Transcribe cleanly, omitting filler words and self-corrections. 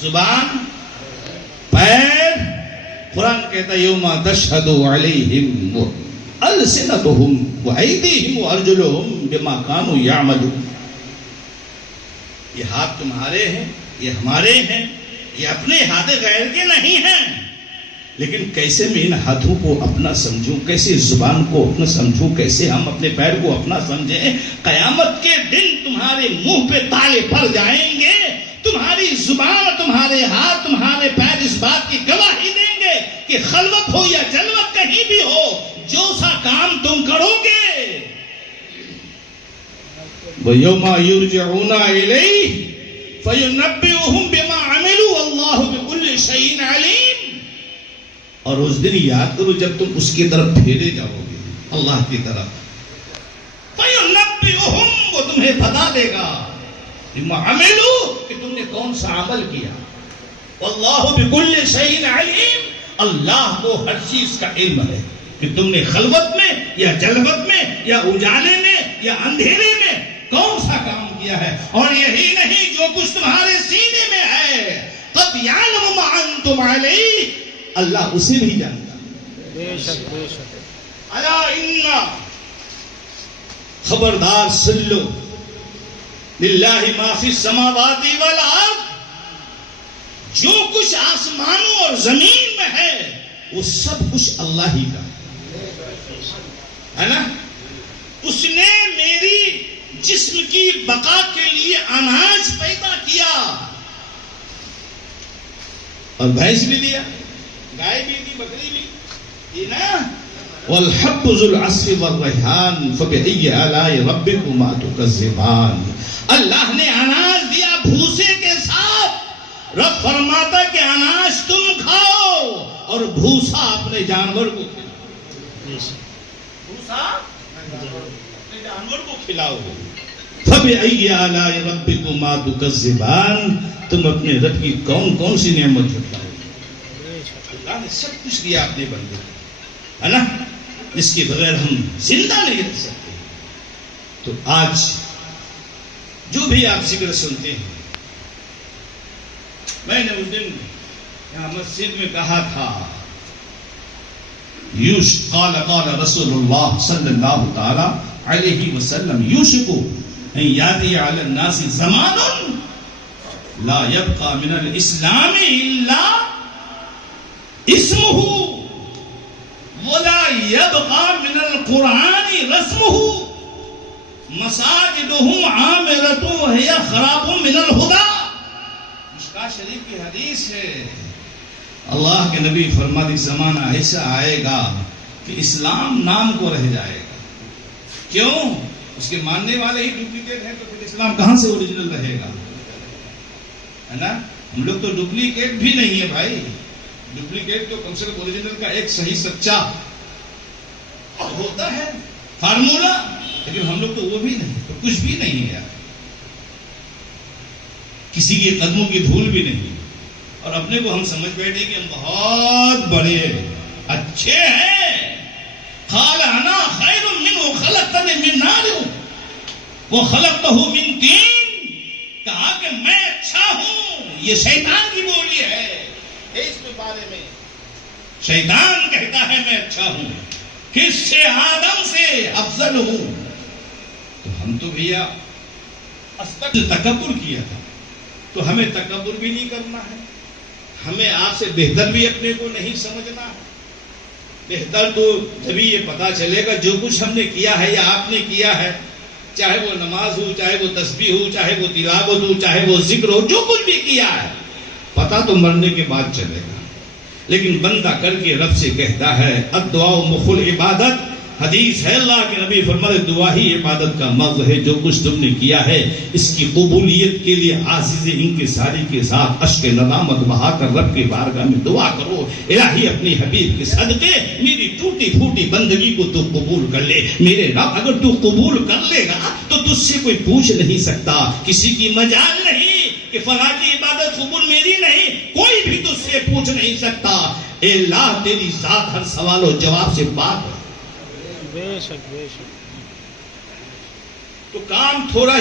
زبان، پیر. قرآن کہتا ہے یوم تشہد علیہم السنتہم وایدیہم وارجلہم بما کانوا یعملون. یہ ہاتھ تمہارے ہیں، یہ ہمارے ہیں، یہ اپنے ہاتھ غیر کے نہیں ہیں، لیکن کیسے میں ان ہاتھوں کو اپنا سمجھوں، کیسے زبان کو اپنا سمجھوں، کیسے ہم اپنے پیر کو اپنا سمجھیں. قیامت کے دن تمہارے منہ پہ تالے پڑ جائیں گے، تمہاری زبان، تمہارے ہاتھ، تمہارے پیر اس بات کی گواہی دیں گے کہ خلوت ہو یا جلوت کہیں بھی ہو، جو سا کام تم کرو گے وَيَوْمَ يُرْجَعُونَ إِلَيْهِ فَيُنَبِّئُهُمْ بِمَا عَمِلُوا وَاللَّهُ بِكُلِّ شَيْءٍ عَلِيمٌ. اور اس دن یاد کرو جب تم اس کی طرف پھیرے جاؤ گے، اللہ کی طرف. فَيُنَبِّئُهُمْ، وہ تمہیں بتا دے گا بِمَا عَمِلُوا، کہ تم نے کون سا عمل کیا. وَاللَّهُ بِكُلِّ شَيْءٍ عَلِيمٌ، اللہ کو ہر چیز کا علم ہے کہ تم نے خلوت میں یا جلوت میں یا اجالے میں یا اندھیرے میں کون سا کام کیا ہے. اور یہی نہیں، جو کچھ تمہارے سینے میں ہے قد یعلم ما انتم علیہ، اللہ اسے بھی جانتا. بے شک بے شک. الا ان، خبردار سن لو، للہ ما فی السماوات والارض، جو کچھ آسمانوں اور زمین میں ہے وہ سب کچھ اللہ ہی کا ہے نا. اس نے میری جسم کی بقا کے لیے اناج پیدا کیا، اور بھینس بھی دیا، گائے بھی دی، بکری بھی یہ نا. والحب ذو العصف والریحان فبأي آلاء ربكما تكذبان. اللہ نے اناج دیا بھوسے کے ساتھ. رب فرماتا کہ اناج تم کھاؤ اور بھوسا اپنے جانور کو کھلاؤ. بھوسا اپنے جانور کو کھلاؤ. فَبِأَيِّ آلَاءِ رَبِّكُمَا تُكَذِّبَانِ، تم اپنے رب کی کون کون سی نعمت جھٹلاؤ. اللہ نے سب کچھ دیا اپنے بندے کو، ہے نا، جس کے بغیر ہم زندہ نہیں رہ سکتے. تو آج جو بھی آپ ذکر سنتے ہیں، میں نے اس دن یہاں مسجد میں کہا تھا، قال رسول اللہ صلی اللہ تعالی علیہ وسلم یوشک ان یاتی علی الناس زمان لا یبقى من الاسلام الا اسمه ولا يبقى من القرآن رسمه مساجدهم عامرة وهي خراب من الهدى. مشکوٰۃ شریف کی حدیث ہے. اللہ کے نبی فرماتے زمانہ ایسا آئے گا کہ اسلام نام کو رہ جائے گا. کیوں؟ اس کے ماننے والے ہی ڈپلیکیٹ ہیں، تو پھر اسلام کہاں سے اوریجنل رہے گا، ہے نا. ہم لوگ تو ڈپلیکیٹ بھی نہیں ہے بھائی. ڈپلیکیٹ تو کم سے کم اوریجنل کا ایک صحیح سچا ہوتا ہے فارمولا، لیکن ہم لوگ تو وہ بھی نہیں، تو کچھ بھی نہیں ہے یار. کسی کے قدموں کی دھول بھی نہیں، اور اپنے کو ہم سمجھ بیٹھے کہ ہم بہت بڑے اچھے ہیں. قال انا خیر منہ خلقتنی من نار وخلقتہ من طین، کہا کہ میں اچھا ہوں. یہ شیطان کی بولی ہے اس کے بارے میں. شیطان کہتا ہے میں اچھا ہوں، کس سے؟ آدم سے افضل ہوں. تو ہم تو بھیا تکبر کیا تھا، تو ہمیں تکبر بھی نہیں کرنا ہے. ہمیں آپ سے بہتر بھی اپنے کو نہیں سمجھنا ہے. بہتر تو جبھی یہ پتا چلے گا جو کچھ ہم نے کیا ہے یا آپ نے کیا ہے، چاہے وہ نماز ہو، چاہے وہ تسبیح ہو، چاہے وہ تلاوت ہو، چاہے وہ ذکر ہو، جو کچھ بھی کیا ہے پتا تو مرنے کے بعد چلے گا. لیکن بندہ کر کے رب سے کہتا ہے الدعاء مخ العبادت. حدیث ہے اللہ کے نبی فرماتے دعا ہی عبادت کا مغز ہے. جو کچھ تم نے کیا ہے اس کی قبولیت کے لیے عاجز انکساری کے ساتھ اشک ندامت بہا کر رب کے بارگاہ میں دعا کرو، الہی اپنی حبیب کے صدقے میری ٹوٹی پھوٹی بندگی کو تو قبول کر لے. میرے رب اگر تو قبول کر لے گا تو تجھ سے کوئی پوچھ نہیں سکتا، کسی کی مجال نہیں کہ فلاں کی عبادت قبول میری نہیں، کوئی بھی تجھ سے پوچھ نہیں سکتا. اے اللہ تیری ذات ہر سوال و جواب سے پاک ہے. بے شک بے شک. تو کام تھوڑا